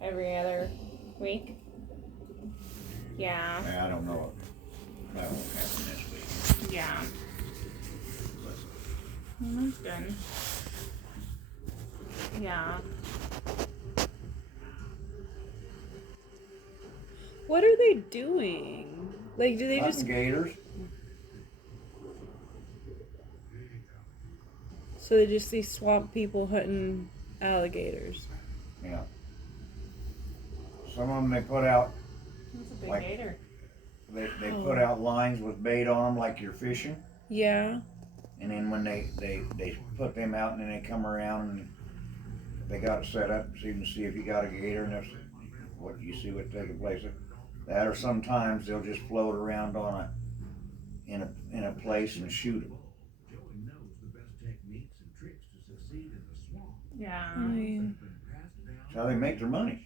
every other week. Yeah. I don't know if that won't happen this week. Yeah. But That's good. Yeah. What are they doing? Like, do they just... hunting gators. So they just see swamp people hunting alligators. Yeah. Some of them they put out. That's a big Like- gator. They put out lines with bait on them like you're fishing. Yeah. And then when they put them out and then they come around and they got it set up so you can see if you got a gator and that's what you see what's taking place. That or sometimes they'll just float around on in a place and shoot them. Yeah. I mean, That's how they make their money.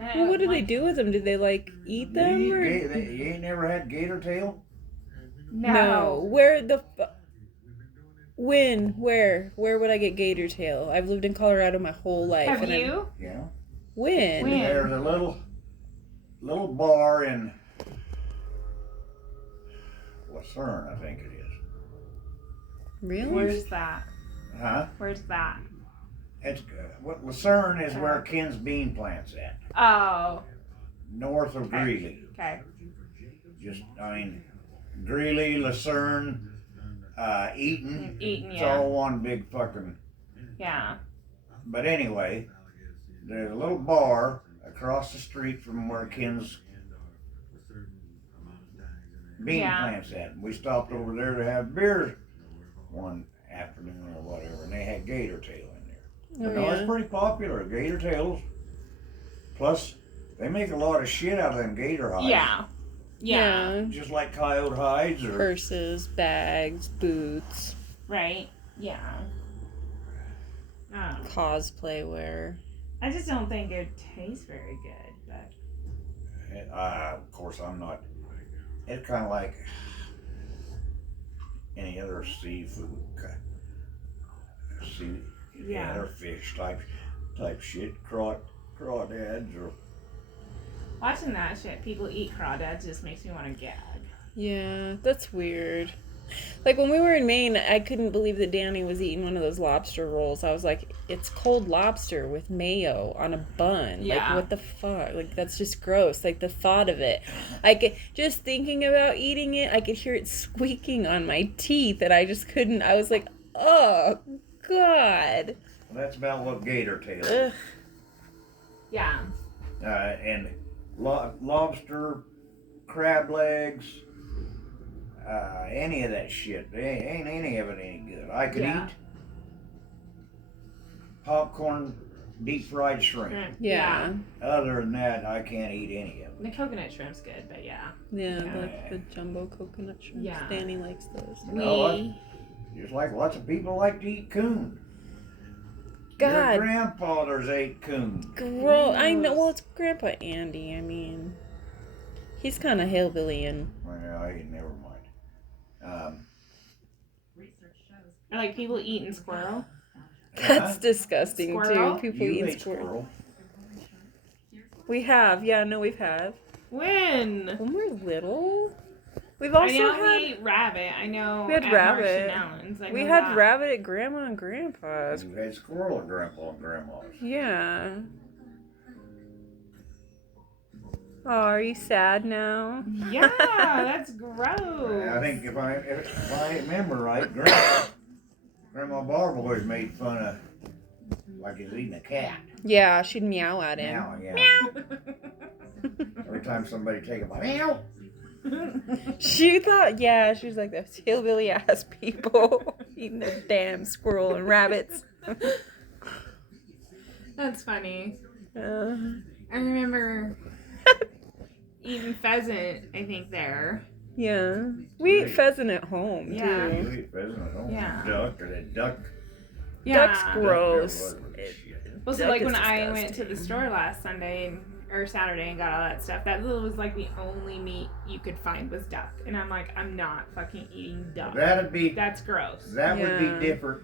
well, what do they do with them? Do they like eat them? You Or... ain't never had gator tail? No. Where the when? Where would I get gator tail? I've lived in Colorado my whole life. Have and you? Yeah. When? When? There's a little bar in Lucerne, I think it is. Really? Where's that? Huh? Where's that? It's what Lucerne is where Ken's bean plant's at, Oh. north of Greeley. Okay. Just Greeley, Lucerne, Eaton. Eaton, It's yeah. all one big fucking. Yeah. But anyway, there's a little bar across the street from where Ken's bean plant's at. We stopped over there to have beer one afternoon or whatever, and they had gator tail in there. But no, it's pretty popular, gator tails. Plus, they make a lot of shit out of them gator hides. Yeah. Yeah. Just like coyote hides or Purses, bags, boots, Right. Yeah. Oh. cosplay wear. I just don't think it tastes very good, but of course I'm not. It's kind of like any other seafood, any other fish type shit, crawdads or. watching that shit, people eat crawdads just makes me want to gag. Yeah, that's weird. Like when we were in Maine, I couldn't believe that Danny was eating one of those lobster rolls. I was like, it's cold lobster with mayo on a bun. Yeah. Like, what the fuck? Like, that's just gross. Like, the thought of it. Just thinking about eating it, I could hear it squeaking on my teeth, and I just couldn't. I was like, oh, God. Well, that's about what gator tail is. Ugh. Yeah. And lobster, crab legs, any of that shit. Ain't any of it any good. I could eat popcorn, deep fried shrimp. Yeah. Other than that, I can't eat any of it. The coconut shrimp's good, but yeah. Yeah, Yeah. like the jumbo coconut shrimps. Yeah. Danny likes those. Just like lots of people like to eat coon. God. Your grandfathers ate coon. Gross. I know. Well, it's Grandpa Andy. I mean, he's kind of hillbilly and. Well, never mind. Or like people eating squirrel. That's disgusting Squirrel? too. People You eating ate squirrel. We have. Yeah, no, we've had. When? When we were little. We've I also know had. we ate rabbit. I know We had at rabbit. Marsh and Allen's. I We know had that. rabbit at Grandma and Grandpa's. You had squirrel at Grandpa and Grandma's. Yeah. Oh, are you sad now? Yeah, that's gross. I think if I remember right, Grandma Barb always made fun of like he's eating a cat. Yeah, she'd meow at him. Meow, yeah. Every time somebody take a bite, meow. She thought, yeah, she was like those hillbilly ass people eating their damn squirrel and rabbits. That's funny. Uh, I remember eating pheasant, I think, there. yeah. We eat pheasant at home, Yeah. too. You eat pheasant at home. Yeah. Duck or that duck. Duck's gross. Duck never was with shit. Well, so Duck like is when I went to disgusting. the store last Sunday or Saturday and got all that stuff, that was like the only meat you could find was duck. And I'm like, I'm not fucking eating duck. That'd be That's gross. that would Yeah. be different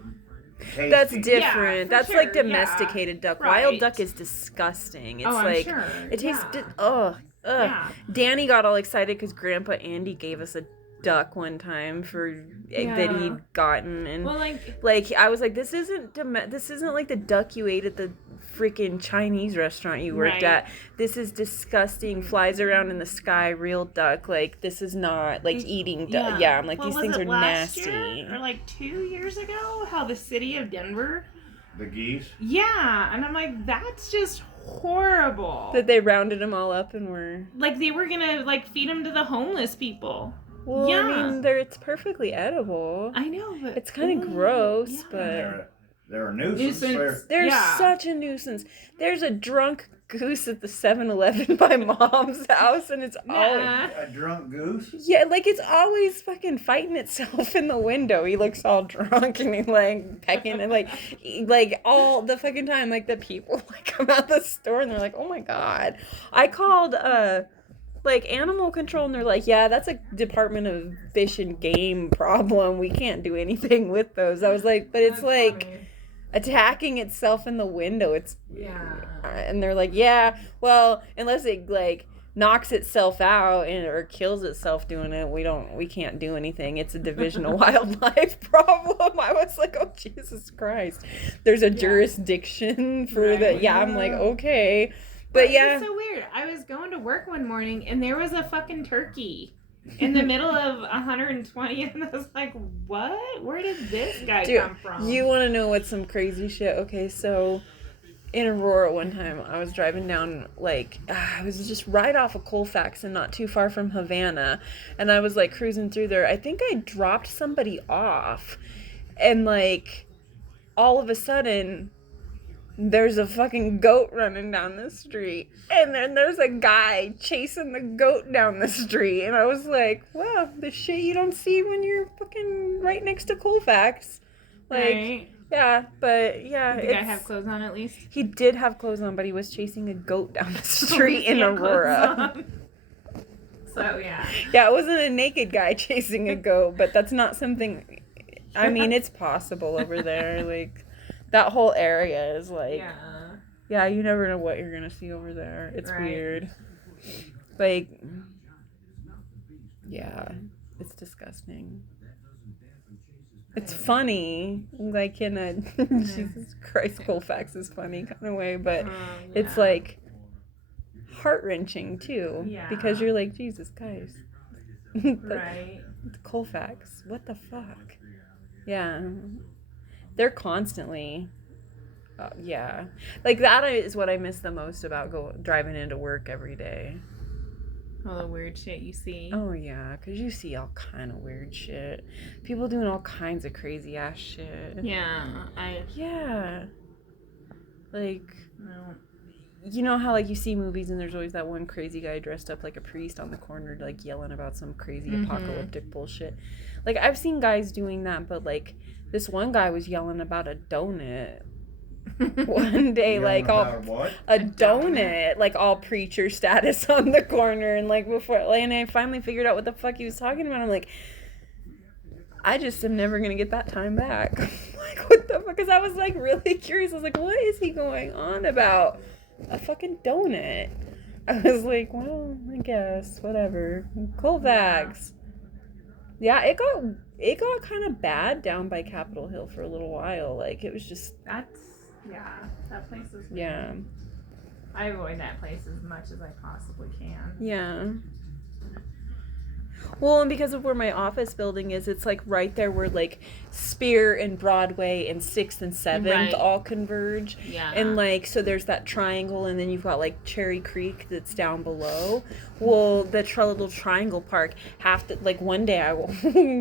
tasty. That's Yeah, different. for That's sure, like yeah. domesticated duck. Right. Wild duck is disgusting. It's Oh, I'm like sure. it tastes. Yeah. Ugh. Yeah. Danny got all excited because Grandpa Andy gave us a duck one time that Yeah. he'd gotten, and Well, like, like I was like, this isn't like the duck you ate at the freaking Chinese restaurant you worked Right. at. This is disgusting. Flies around in the sky, real duck. Like this is not like eating duck. Yeah, I'm like Well, these was things it are last nasty. year or like 2 years ago? How the city of Denver? The geese. Yeah, and I'm like, that's just horrible. That they rounded them all up and were. Like they were gonna like feed them to the homeless people. Well, Yeah. I mean, it's perfectly edible. I know, but It's kind of Ugh, gross, yeah. but They're a nuisance. Nuisance. they're Yeah. such a nuisance. There's a drunk goose at the 7-Eleven by Mom's house, and it's always Nah. A drunk goose. like it's always fucking fighting itself in the window. He looks all drunk and he like pecking and like all the fucking time. Like the people like come out the store and they're like, oh my god. I called like animal control and they're like, yeah, that's a Department of Fish and Game problem. We can't do anything with those. I was like, but it's That's like funny. attacking itself in the window. It's Yeah. and they're like, yeah, well, unless it like knocks itself out or kills itself doing it, we can't do anything. It's a Division of Wildlife problem. I was like, oh Jesus Christ, there's a jurisdiction for Right. that. Yeah, I'm like, okay, but yeah, It's so weird. I was going to work one morning and there was a fucking turkey in the middle of 120, and I was like, what? Where did this guy dude, come from? you want to know what's some crazy shit? Okay, so in Aurora one time, I was driving down, like, I was just right off of Colfax and not too far from Havana, and I was, like, cruising through there. I think I dropped somebody off, and, like, all of a sudden, there's a fucking goat running down the street, and then there's a guy chasing the goat down the street, and I was like, wow, the shit you don't see when you're fucking right next to Colfax. Like, Right. yeah, but yeah, Did the guy have clothes on at least? he did have clothes on, but he was chasing a goat down the At street least he in had clothes Aurora. on. So, yeah. Yeah, it wasn't a naked guy chasing a goat, but that's not something. I mean, it's possible over there. Like, that whole area is like, yeah, you never know what you're gonna see over there. It's Right. weird. Like, yeah, it's disgusting. It's funny, like in a Jesus Christ, Colfax is funny kind of way, but it's like heart-wrenching too, Yeah. because you're like, Jesus Christ, Right. Colfax, what the fuck? Yeah, they're constantly, yeah, like that is what I miss the most about driving into work every day. All the weird shit you see. Oh yeah, because you see all kind of weird shit, people doing all kinds of crazy ass shit. Yeah. Yeah, like, No. you know how like you see movies and there's always that one crazy guy dressed up like a priest on the corner like yelling about some crazy apocalyptic bullshit. Like I've seen guys doing that, but like this one guy was yelling about a donut one day, like all What? a donut, like all preacher status on the corner, and like before, and I finally figured out what the fuck he was talking about. I'm like, I just am never gonna get that time back. Like what the fuck? Because I was like really curious. I was like, what is he going on about? A fucking donut. I was like, well, I guess whatever. Colfax. Yeah, it got kind of bad down by Capitol Hill for a little while. Like it was just That place is weird. yeah. I avoid that place as much as I possibly can. Yeah. Well, and because of where my office building is, it's like right there where like Spear and Broadway and 6th and 7th Right. all converge. Yeah. And like, so there's that triangle, and then you've got like Cherry Creek that's down below. Well, the little triangle park, like one day I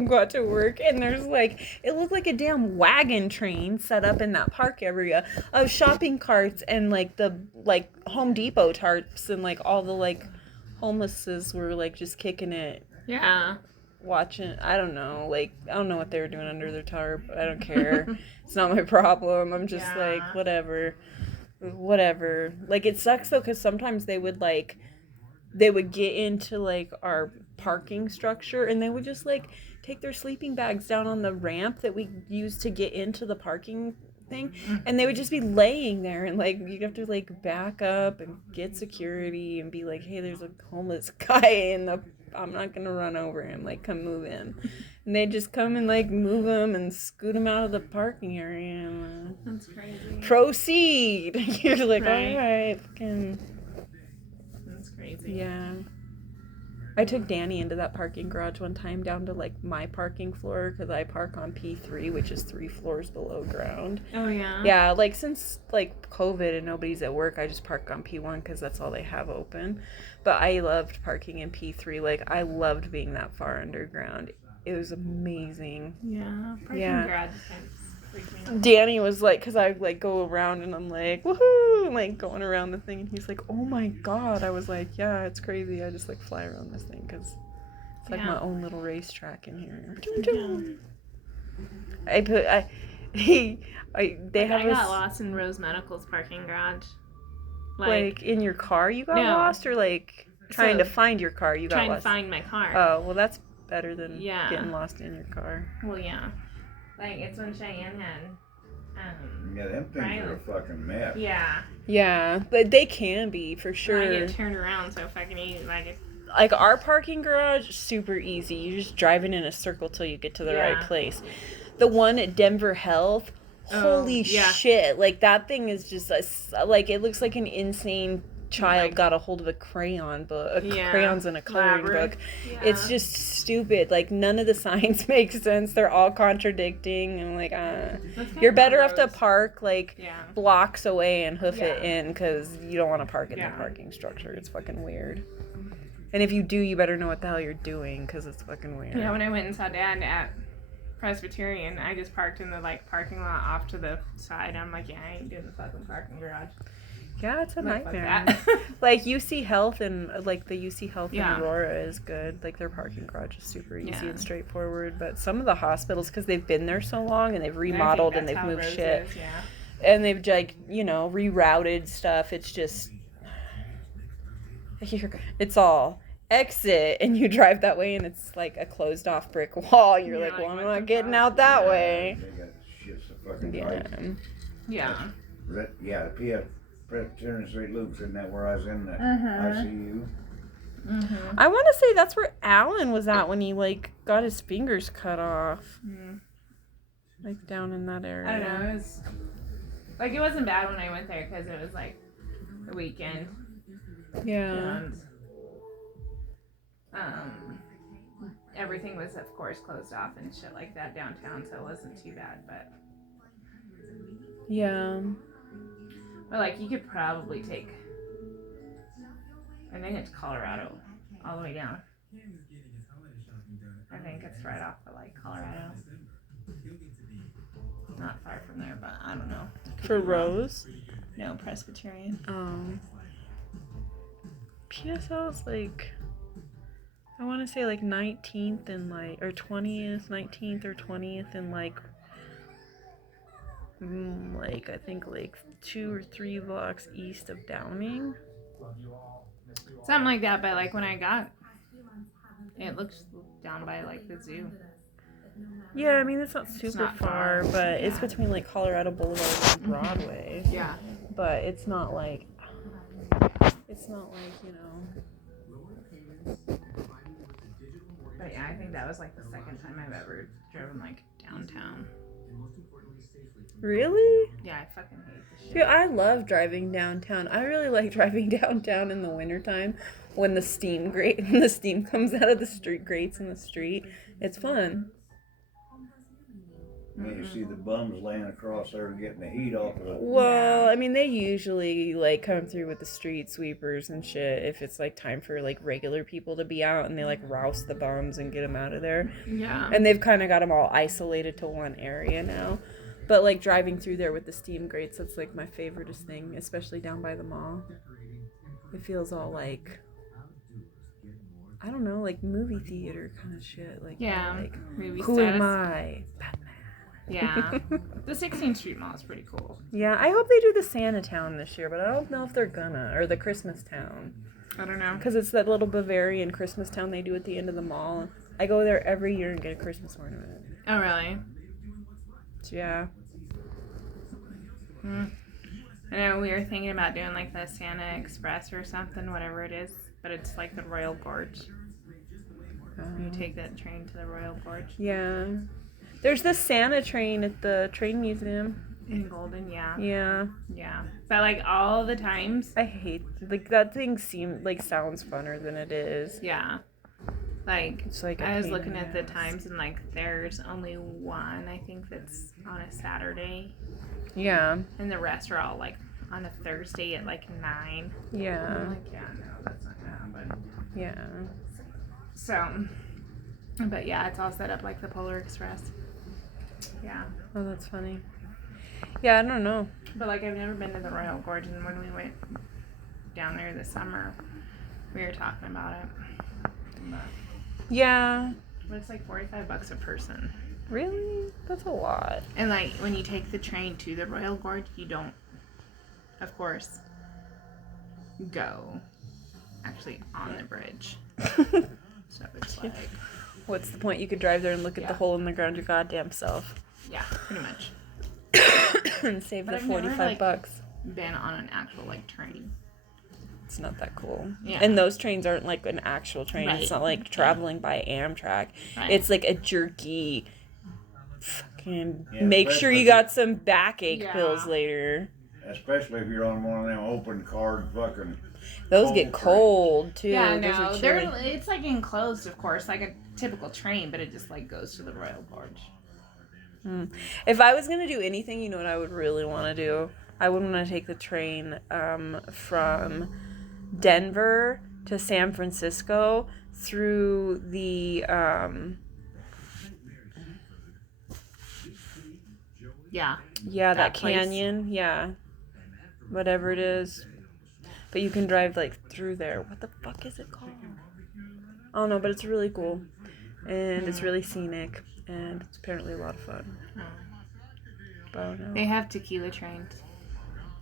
got to work, and there's like, it looked like a damn wagon train set up in that park area of shopping carts and like the like Home Depot tarps, and like all the like homelesses were like just kicking it. Yeah. Watching, I don't know what they were doing under their tarp. I don't care. It's not my problem. I'm just Yeah. like, whatever. Like, it sucks though, because sometimes they would get into like our parking structure, and they would just like take their sleeping bags down on the ramp that we use to get into the parking thing, and they would just be laying there, and like you'd have to like back up and get security and be like, hey, there's a homeless guy in the, I'm not gonna run over him, like come move in. And they'd just come and like move him and scoot him out of the parking area and That's crazy. proceed. You're like, Right. all right, fucking That's crazy. yeah. I took Danny into that parking garage one time down to like my parking floor because I park on P3, which is 3 floors below ground. Oh yeah. Yeah, like since like COVID and nobody's at work, I just park on P1 because that's all they have open. But I loved parking in P3. Like I loved being that far underground. It was amazing. Yeah. Parking Yeah. garage kind of freaks me out. Danny was like, because I like go around and I'm like, woohoo, like going around the thing, and he's like, oh my god. I was like, yeah, it's crazy. I just like fly around this thing because it's like Yeah. my own little racetrack in here. Yeah. I put they Like, have I got a lost in Rose Medical's parking garage. like in your car you got No. lost, or like trying So, to find your car you got trying lost. to find my car. Oh well, that's better than Yeah. getting lost in your car. Well, yeah. Like it's when Cheyenne had. Yeah, them things Right. are a fucking mess. Yeah. Yeah, but they can be for And sure. I get turned around so fucking easy. Like Like our parking garage, super easy. You're just driving in a circle till you get to the right Yeah. place. The one at Denver Health, Oh, holy yeah. shit! Like that thing is just like it looks like an insane child Like- got a hold of a crayon book, Yeah. crayons and a coloring Labyrinth. book. Yeah. It's just stupid. Like none of the signs make sense. They're all contradicting. And like, That's kind you're of better how off to Rose- park like Yeah. blocks away and hoof it Yeah. in because you don't want to park in Yeah. the parking structure. It's fucking weird. And if you do, you better know what the hell you're doing because it's fucking weird. Yeah, when I went and saw Dad at Presbyterian, I just parked in the like parking lot off to the side. I'm like, yeah, I ain't doing the fucking parking garage. Yeah, it's a Like, fuck nightmare. that. Like UC Health and like the UC Health Yeah. in Aurora is good. Like their parking garage is super easy Yeah. and straightforward. But some of the hospitals, because they've been there so long and they've And I think remodeled and that's they've how moved Rose shit is, yeah. and they've like rerouted stuff. It's just it's all exit and you drive that way and it's like a closed off brick wall. You're Yeah, like, like, well, I'm what not the getting fuck? out that way. They got shit so fucking Yeah. tight. Yeah. Yeah, the PF Presbyterian St. Luke's, isn't that where I was in the Mhm. ICU? Mm-hmm. I want to say that's where Alan was at when he like got his fingers cut off, like down in that area. I don't know. It was like it wasn't bad when I went there because it was like the weekend Yeah. and everything was of course closed off and shit like that downtown, so it wasn't too bad. But Yeah. like you could probably take, I think it's Colorado all the way down. I think it's right off of like Colorado. Not far from there, but I don't know. For Rose. No, Presbyterian. PSL's like, I want to say like 19th and like, or 20th, 19th or 20th and like I think like 2 or 3 blocks east of Downing. Something like that, but like when I got, it looks down by like the zoo. Yeah, I mean it's not super not far, far. but it's Yeah. between like Colorado Boulevard and Broadway. Yeah. But it's not like, But yeah, I think that was like the second time I've ever driven like downtown. Really? Yeah, I fucking hate this shit. Dude, I love driving downtown. I really like driving downtown in the wintertime when the steam comes out of the street grates in the street. It's fun. And you see the bums laying across there getting the heat off of it. Well, I mean, they usually like come through with the street sweepers and shit if it's like time for like regular people to be out and they like rouse the bums and get them out of there. Yeah. And they've kind of got them all isolated to one area now. But like driving through there with the steam grates, that's like my favoriteest thing, especially down by the mall. It feels all like, I don't know, like movie theater kind of shit. Like, Yeah. like Movie who status. am I? Batman. Yeah. The 16th Street Mall is pretty cool. Yeah, I hope they do the Santa Town this year, but I don't know if they're gonna, or the Christmas Town. I don't know. Because it's that little Bavarian Christmas town they do at the end of the mall. I go there every year and get a Christmas ornament. Oh, really? So, yeah. I know we were thinking about doing like the Santa Express or something, whatever it is, but it's like the Royal Gorge. You take that train to the Royal Gorge. Yeah. There's the Santa train at the train museum. In Golden, yeah. Yeah. Yeah. But like all the times. I hate, like, that thing sounds funner than it is. Yeah. Like, It's like a I was pain looking in at the the ass. times and like there's only one, I think, that's on a Saturday. Yeah. And the rest are all like on a Thursday at like 9. Yeah. I'm like, yeah, no, that's not gonna happen. Yeah. So, but yeah, it's all set up like the Polar Express. Yeah. Oh, that's funny. Yeah, I don't know. But like, I've never been to the Royal Gorge, and when we went down there this summer, we were talking about it. But Yeah. it's like $45 a person. Really? That's a lot. And like, when you take the train to the Royal Gorge, you don't, of course, go actually on the bridge. So it's like, What's the point? You could drive there and look at the Yeah. hole in the ground your goddamn self. yeah, pretty much. And save But the I've never, $45. Been on an actual like train. It's not that cool. Yeah. And those trains aren't like an actual train. It's Right. not like traveling by Amtrak. Right. It's like a jerky fucking Yeah, make sure you got some backache Yeah. pills later. Especially if you're on one of them open card fucking. Those Cold get trains. cold too. Yeah, Those no, are they're chilly. it's like enclosed, of course, like a typical train, but it just like goes to the Royal Gorge. If I was gonna do anything, you know what I would really want to do? I would want to take the train from Denver to San Francisco through the Yeah, that That place. canyon, yeah, whatever it is. But you can drive like through there. What the fuck is it called? I don't know, but it's really cool, and it's really scenic, and it's apparently a lot of fun. But I don't know. they have tequila trains.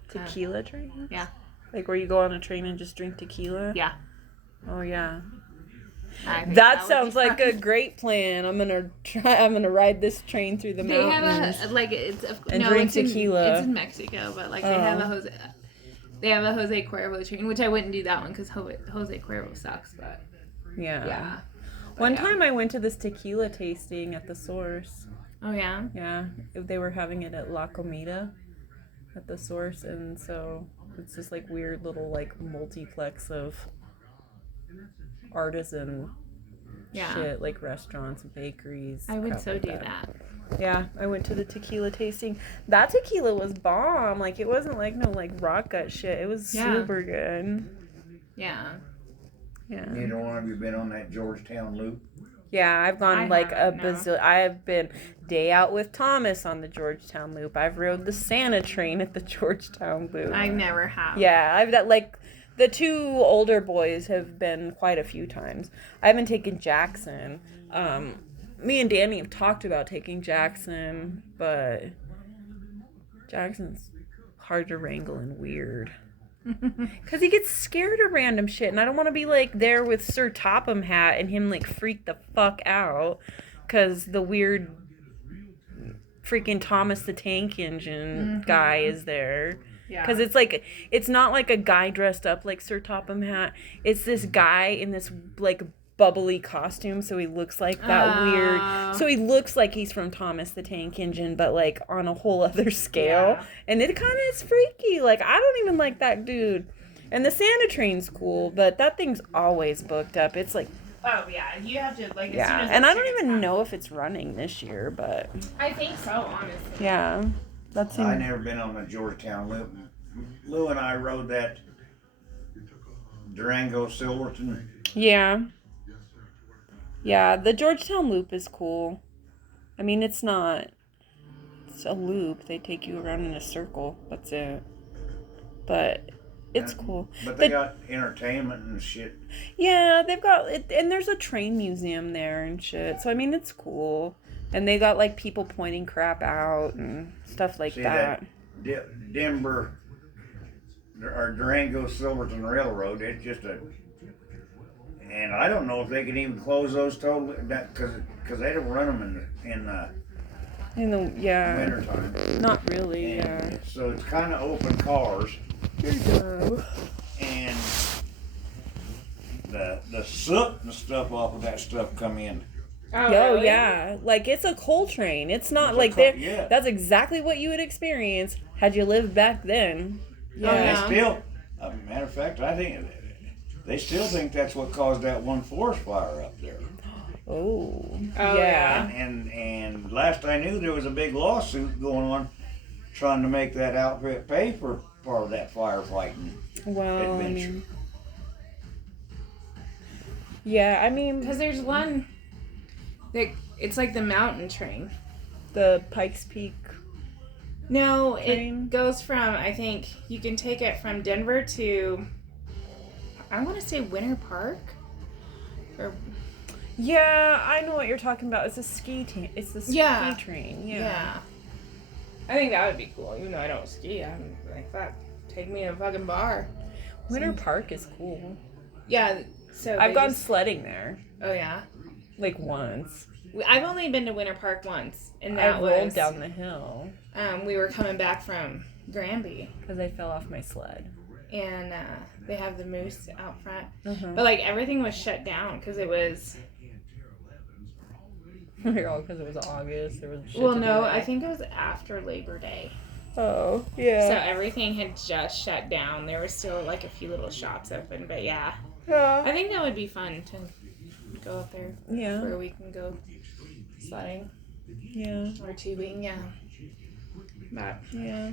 Tequila train? Yeah. Like where you go on a train and just drink tequila? Yeah, Oh yeah. I think That would sounds be like fun. a great plan. I'm gonna ride this train through the They mountains. have a like it's And no, drink it's in, tequila. it's in Mexico, but like they have Oh. they have a Jose Cuervo train, which I wouldn't do that one because Jose Cuervo sucks. But Yeah. yeah, One But, yeah. time I went to this tequila tasting at the Source. Oh yeah. Yeah, they were having it at La Comida at the Source, and so it's this like weird little like multiplex of artisan Yeah. shit, like restaurants, bakeries. I would crap so like do that. Yeah, I went to the tequila tasting. That tequila was bomb. Like it wasn't like no like rock gut shit. It was Yeah. super good. Yeah. Yeah. Neither one of you been on that Georgetown loop? Yeah, I've gone I like a haven't, no. bazillion. I have been day out with Thomas on the Georgetown Loop. I've rode the Santa train at the Georgetown Loop. I never have. Yeah, I've that like the two older boys have been quite a few times. I haven't taken Jackson. Me and Danny have talked about taking Jackson, but Jackson's hard to wrangle and weird. Because he gets scared of random shit, and I don't want to be like there with Sir Topham Hat and him like freak the fuck out because the weird freaking Thomas the Tank Engine guy is there. Yeah. Because it's like, it's not like a guy dressed up like Sir Topham Hat. It's this guy in this like bubbly costume, so he looks like that weird. So he looks like he's from Thomas the Tank Engine, but like on a whole other scale. Yeah. And it kind of is freaky. Like, I don't even like that dude. And the Santa train's cool, but that thing's always booked up. It's like, Oh yeah, you have to like. As soon yeah. as And the I don't tickets even come- know if it's running this year, but I think so, honestly. yeah. That's I never been on the Georgetown loop. Lou and I rode that Durango Silverton. Yeah. Yeah, the Georgetown Loop is cool. I mean, it's not. It's a loop. They take you around in a circle. That's it. But it's cool. But they The- got entertainment and shit. Yeah, they've got it, and there's a train museum there and shit. So I mean, it's cool. And they got like people pointing crap out and stuff like See that. that Denver or Durango Silverton Railroad. It's just and I don't know if they can even close those totally, because they don't run them in wintertime. Not really, And so it's kind of open cars. Here you go. And the soot and stuff off of that stuff come in. Oh, really? Yeah. Like, it's a coal train. It's not It's like yeah. That's exactly what you would experience had you lived back then. Yeah. And they still, matter of fact, I think they still think that's what caused that one forest fire up there. Oh. Yeah. And last I knew, there was a big lawsuit going on trying to make that outfit pay for part of that firefighting Well, adventure. I mean, Because there's one that it's like the mountain train. the Pikes Peak. No, Train? it goes from, I think you can take it from Denver to, I want to say Winter Park. Or Yeah, I know what you're talking about. It's a ski team. It's the ski train. yeah. I think that would be cool. Even though I don't ski, I'm like, fuck, take me to a fucking bar. Winter Park is cool. Yeah, so I've they gone just- sledding there, Oh yeah, like once. I've only been to Winter Park once, and I that rolled was down the hill we were coming back from Granby, because I fell off my sled. and they have the moose out front, Uh-huh. but like everything was shut down because it was. Because it was August. There was shit Well, to do no, there. I think it was after Labor Day. Oh, So yeah. everything had just shut down. There were still like a few little shops open, but yeah. Yeah. I think that would be fun to go up there Yeah. where we can go sledding Yeah. or tubing, yeah. But Yeah.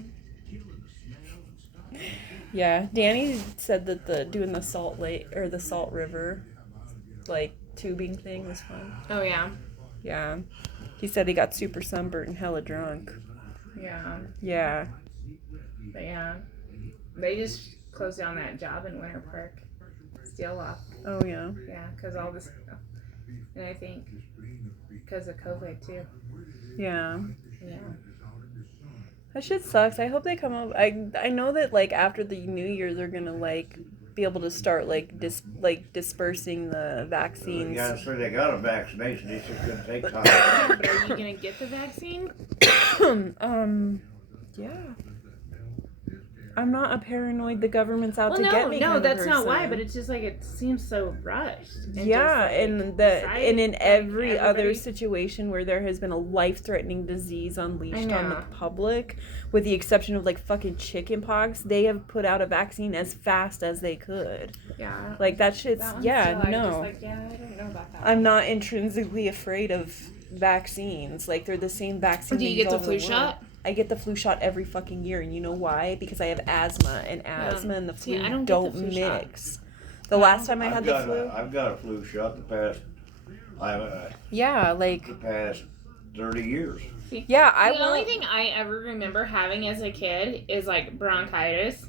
Yeah. Danny said that doing the Salt Lake or the Salt River, like tubing thing was fun. oh yeah. Yeah. He said he got super sunburnt and hella drunk. Yeah. Yeah. But yeah. They just closed down that job in Winter Park. Steel Lock. Oh yeah. Yeah, because all this stuff. And I think because of COVID too. Yeah. Yeah. That shit sucks. I hope they come up. I know that like after the New Year they're gonna like be able to start like dispersing the vaccines. Yeah, so they got a vaccination. It's just gonna take time. Yeah, but are you gonna get the vaccine? Yeah. I'm not a paranoid the government's out to get me. No, kind of that's not why. person. But it's just like it seems so rushed. And Yeah, just, like, and in every other everybody- situation where there has been a life-threatening disease unleashed on the know. public, with the exception of like fucking chickenpox, they have put out a vaccine as fast as they could. Yeah. Like that shit's That one's yeah, still, like, no. just like, yeah, I don't know about that. I'm not intrinsically afraid of vaccines. Like they're the same vaccine. Do you they get use the all flu over world. shot? I get the flu shot every fucking year, and you know why? Because I have asthma, and asthma and the flu See, I don't get don't the flu shot. mix. The last time I had the got flu, I've got a flu shot the past yeah, like the past 30 years. yeah, I The only won't. thing I ever remember having as a kid is like bronchitis.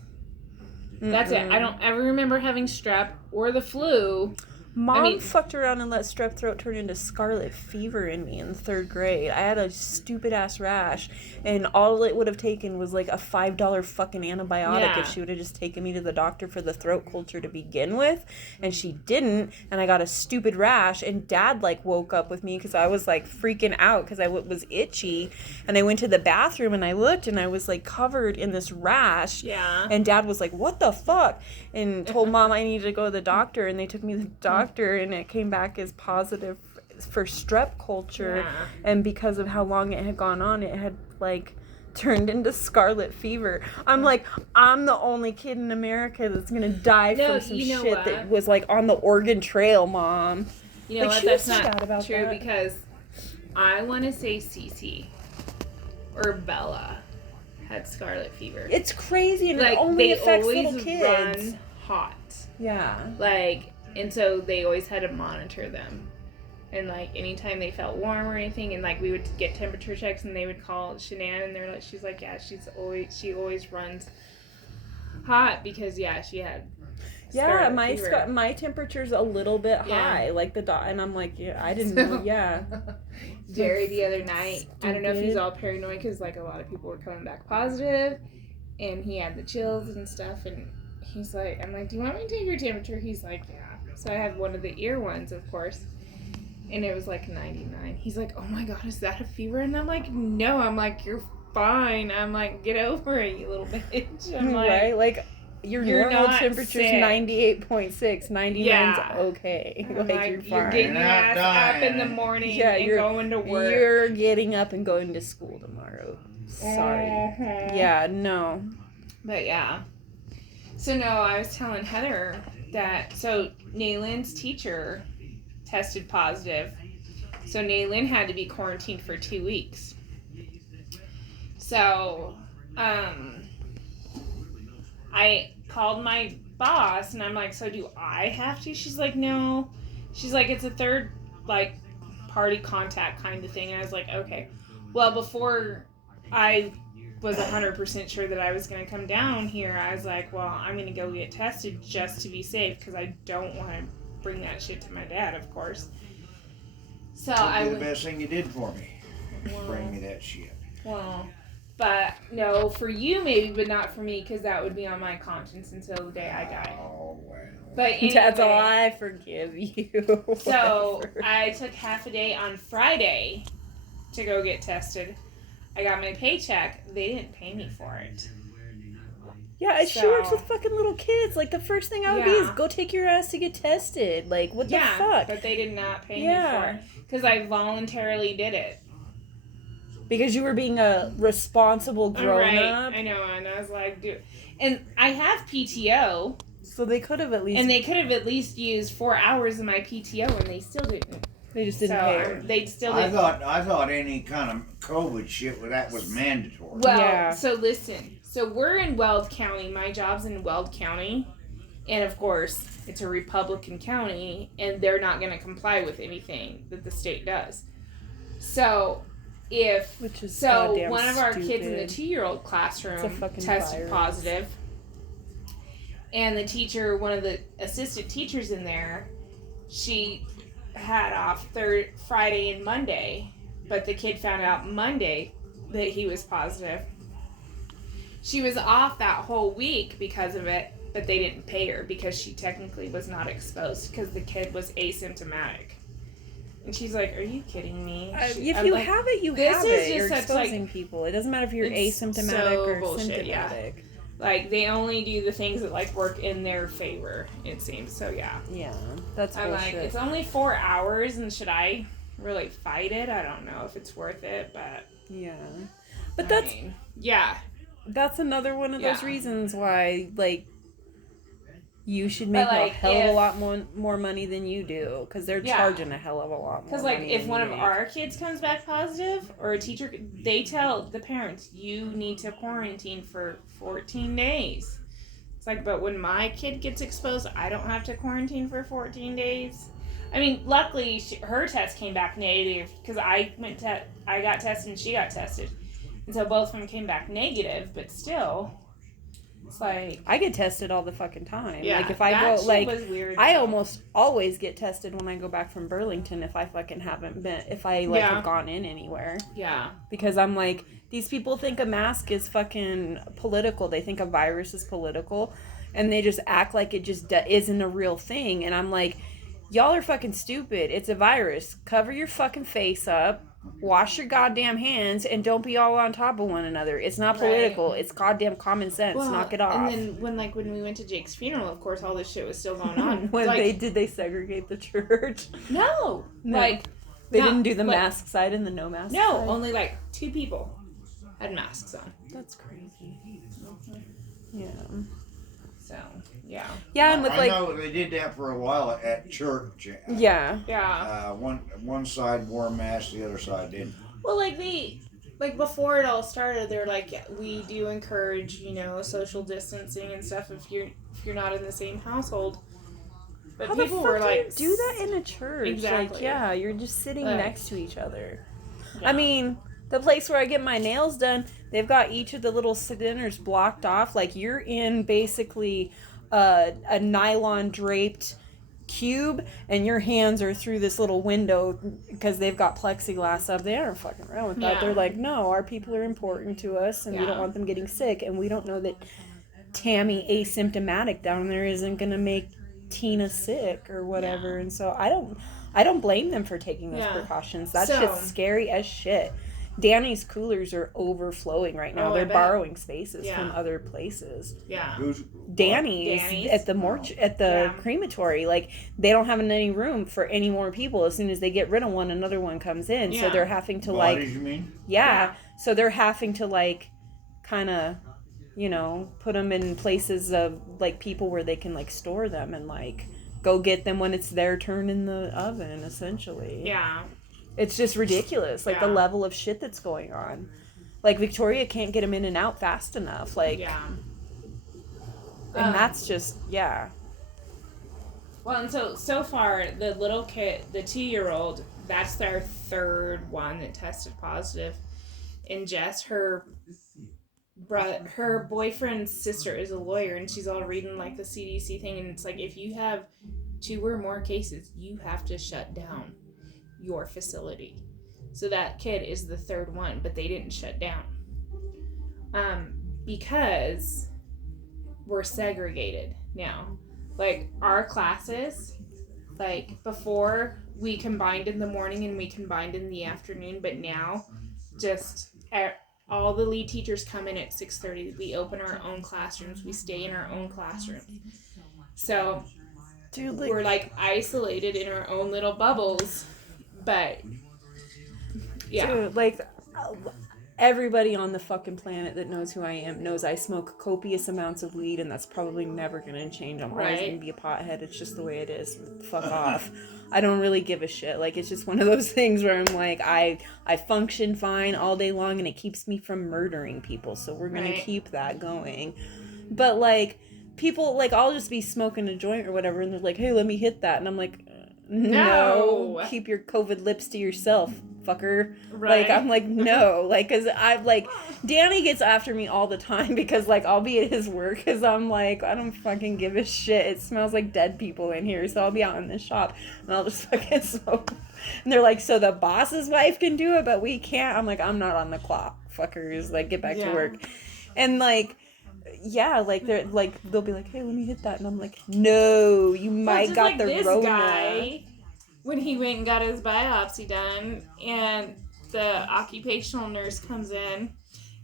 That's it. I don't ever remember having strep or the flu. Mom mean- fucked around and let strep throat turn into scarlet fever in me in 3rd grade. I had a stupid ass rash, and all it would have taken was like a $5 fucking antibiotic Yeah. if she would have just taken me to the doctor for the throat culture to begin with, and she didn't, and I got a stupid rash, and Dad like woke up with me because I was like freaking out because I was itchy, and I went to the bathroom and I looked and I was like covered in this rash. Yeah. And Dad was like, "What the fuck?" and told Mom I needed to go to the doctor, and they took me to the doctor, and it came back as positive for strep culture. Yeah. And because of how long it had gone on, it had like turned into scarlet fever. I'm like, I'm the only kid in America that's gonna die No, from some you know shit what? that was like on the Oregon Trail, Mom. You know Like, what? she was That's sad not about true that. because I want to say Cece or Bella had scarlet fever. It's crazy, and like it only they affects always little kids. run hot. Yeah. Like, and so they always had to monitor them. And like anytime they felt warm or anything, and like we would get temperature checks, and they would call Shanann, and they're like, she's like, yeah, she always runs hot because she had. Yeah, scarlet my fever. my temperature's a little bit Yeah. high, like the and I'm like, yeah, I didn't know. Yeah, Jerry the other night, I don't know if he's Stupid. all paranoid because like a lot of people were coming back positive, and he had the chills and stuff, and he's like, I'm like, do you want me to take your temperature? He's like, yeah. So I had one of the ear ones, of course, and it was like 99. He's like, oh my God, is that a fever? And I'm like, no. I'm like, you're fine. I'm like, get over it, you little bitch. I'm like, right? Like, your you're normal not temperature's sick. 98.6. 99's Yeah. okay. I'm Like, like, you're you're fine. getting You're your not ass up in the dying. morning Yeah, and going to work. You're getting up and going to school tomorrow. Sorry. Mhm. Yeah, no. But yeah. So no, I was telling Heather that, so Naylin's teacher tested positive. So Naylin had to be quarantined for 2 weeks. So, I called my boss and I'm like, so do I have to? She's like, no. She's like, it's a third, like, party contact kind of thing. And I was like, okay. Well, before I was 100% sure that I was going to come down here, I was like, well, I'm going to go get tested just to be safe because I don't want to bring that shit to my dad, of course. So That'd I be the went, best thing you did for me. well, Bring me that shit. well, but no, for you maybe, but not for me because that would be on my conscience until the day I die. Oh, well. But anyway, That's all, I forgive you. so Whatever. I took half a day on Friday to go get tested. I got my paycheck. They didn't pay me for it. Yeah, she works So- with fucking little kids. Like, the first thing I would be is Yeah. go take your ass to get tested. Like, what the Yeah, fuck? but they did not pay me Yeah. for it because I voluntarily did it. Because you were being a responsible grown Right, up. I know, and I was like, dude, and I have PTO, So they could have at least. and they could have at least used 4 hours of my PTO, and they still didn't. They just didn't So pay her. they still I didn't. thought any kind of COVID shit that was mandatory. Well, Yeah. so listen. So we're in Weld County. My job's in Weld County. And of course, it's a Republican county, and they're not going to comply with anything that the state does. So, Which is so goddamn one of our kids in the stupid. 2-year-old It's a classroom fucking tested virus. positive. And the teacher, one of the assistant teachers in there, she had off Friday and Monday, but the kid found out Monday that he was positive. She was off that whole week because of it, but they didn't pay her because she technically was not exposed because the kid was asymptomatic. And she's like, "Are you kidding me?" If I'm you like, have it, you this have is it. just You're such, like- exposing people. It doesn't matter if you're It's asymptomatic so or bullshit, yeah. symptomatic. like they only do the things that like work in their favor. It seems so. Yeah. Yeah, that's I'm bullshit. like, it's only 4 hours, and should I really fight it? I don't know if it's worth it, but yeah, but I mean, yeah, that's another one of those Yeah. reasons why, like, you should make like, a hell of if- a lot more money than you do, because they're Yeah. charging a hell of a lot more. because like money if than one you of make. our kids comes back positive, or a teacher, they tell the parents, you need to quarantine for 14 days. It's like, but when my kid gets exposed, I don't have to quarantine for 14 days. I mean, luckily her test came back negative because I got tested and she got tested, and so both of them came back negative. But still, it's like, I get tested all the fucking time. yeah, Like, if I that go, shit like, was weird. I almost always get tested when I go back from Burlington if I fucking haven't been, if I, like, Yeah. have gone in anywhere. yeah, Because I'm like, these people think a mask is fucking political. They think a virus is political. And they just act like it just isn't a real thing. And I'm like, y'all are fucking stupid. It's a virus. Cover your fucking face up. Wash your goddamn hands. And don't be all on top of one another. It's not political. Right. It's goddamn common sense. Knock it off. And then when we went to Jake's funeral, of course, all this shit was still going on. when like, did they segregate the church? no, No. like They No, didn't do the like- mask side and the no mask no, side? only like 2 people had masks on. That's crazy. Yeah. So yeah, Yeah, and with I like, know they did that for a while at church. yeah. yeah. One side wore a mask, the other side didn't. Well, like before it all started, they're like, yeah, we do encourage, social distancing and stuff if you're not in the same household. But How the people fuck were do like, you do that in a church? Like, Exactly. yeah, you're just sitting Like- next to each other. Yeah. I mean, the place where I get my nails done, they've got each of the little dinners blocked off. Like, you're in basically a nylon draped cube and your hands are through this little window because they've got plexiglass up. They aren't fucking around with that. Yeah. They're like, no, our people are important to us and we don't Yeah. want them getting sick. And we don't know that Tammy asymptomatic down there isn't going to make Tina sick or whatever. Yeah. And so I don't blame them for taking those Yeah. precautions. That So- shit's scary as shit. Danny's coolers are overflowing right now. Oh, I They're bet. borrowing spaces Yeah. from other places. Yeah. Who's Danny's Danny's? at the at the Yeah. crematory. Like they don't have any room for any more people. As soon as they get rid of one, another one comes in. So Yeah. they're having to bodies, like you mean? yeah. So they're having to like kind of put them in places of like people where they can like store them and like go get them when it's their turn in the oven essentially. Yeah. It's just ridiculous, like the Yeah. level of shit that's going on. Like Victoria can't get them in and out fast enough. Like, Yeah. and that's just Well, and so far, the little kid, the 2-year-old, that's their third one that tested positive. And Jess, her boyfriend's sister is a lawyer, and she's all reading like the CDC thing, and it's like if you have 2 or more cases, you have to shut down your facility. So that kid is the third one, but they didn't shut down because we're segregated now. Like our classes, like before we combined in the morning and we combined in the afternoon, but now just all the lead teachers come in at 6:30. We open our own classrooms. We stay in our own classrooms. So dude, we're like isolated in our own little bubbles, but yeah. dude, like everybody on the fucking planet that knows who I am knows I smoke copious amounts of weed, and that's probably never gonna change. I'm always Right. gonna be a pothead. It's just the way it is. Fuck off. I don't really give a shit. Like it's just one of those things where I'm like I function fine all day long, and it keeps me from murdering people. So we're gonna Right. keep that going. But like people, like I'll just be smoking a joint or whatever, and they're like, "Hey, let me hit that," and I'm like, "No, No. keep your COVID lips to yourself, fucker." Right. Like I'm like, no, like because I'm like Danny gets after me all the time because like I'll be at his work because I'm like I don't fucking give a shit. It smells like dead people in here, so I'll be out in the shop and I'll just fucking smoke. And they're like, so the boss's wife can do it, but we can't. I'm like, I'm not on the clock, fuckers. Like get back to Yeah. work. And like. Yeah, like they're like they'll be like, "Hey, let me hit that," and I'm like, "No, you might just got like the this Rona." guy, when he went and got his biopsy done, and the occupational nurse comes in, and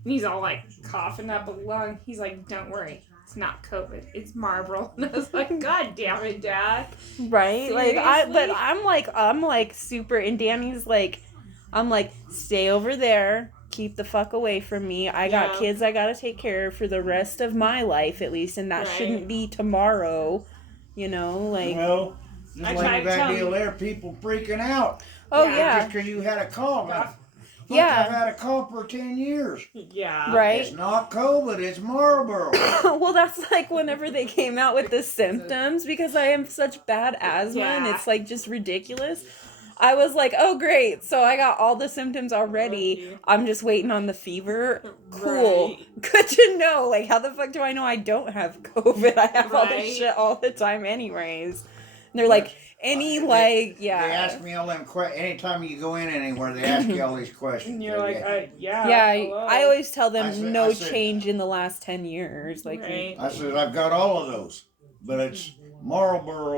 he's all like coughing up a lung. He's like, "Don't worry, it's not COVID, it's Marlboro." And I was like, "God damn it, Dad!" Right? Like Seriously? I'm like super, and Danny's like, I'm like, stay over there, keep the fuck away from me. I got Yeah. kids I gotta take care of for the rest of my life at least, and that Right. shouldn't be tomorrow. Like, Well, just I like tried that telling- deal there, people freaking out. oh Yeah, yeah, Just because you had a cough. Fuck, Yeah. I've had a cough for 10 years. Yeah. right. It's not COVID, it's Marlboro. Well, that's like whenever they came out with the symptoms, because I have such bad asthma and Yeah. it's like just ridiculous. I was like, oh great, so I got all the symptoms already. I'm just waiting on the fever. Cool. Right. Good to know. Like, how the fuck do I know I don't have COVID? I have all Right. this shit all the time anyways. And they're like, any like, yeah. They ask me all them questions. Anytime you go in anywhere, they ask you all these questions. And you're like, Yeah, hello. I always tell them I said- no I said- change in the last 10 years. Like, Right. I said, I've got all of those, but it's Marlboro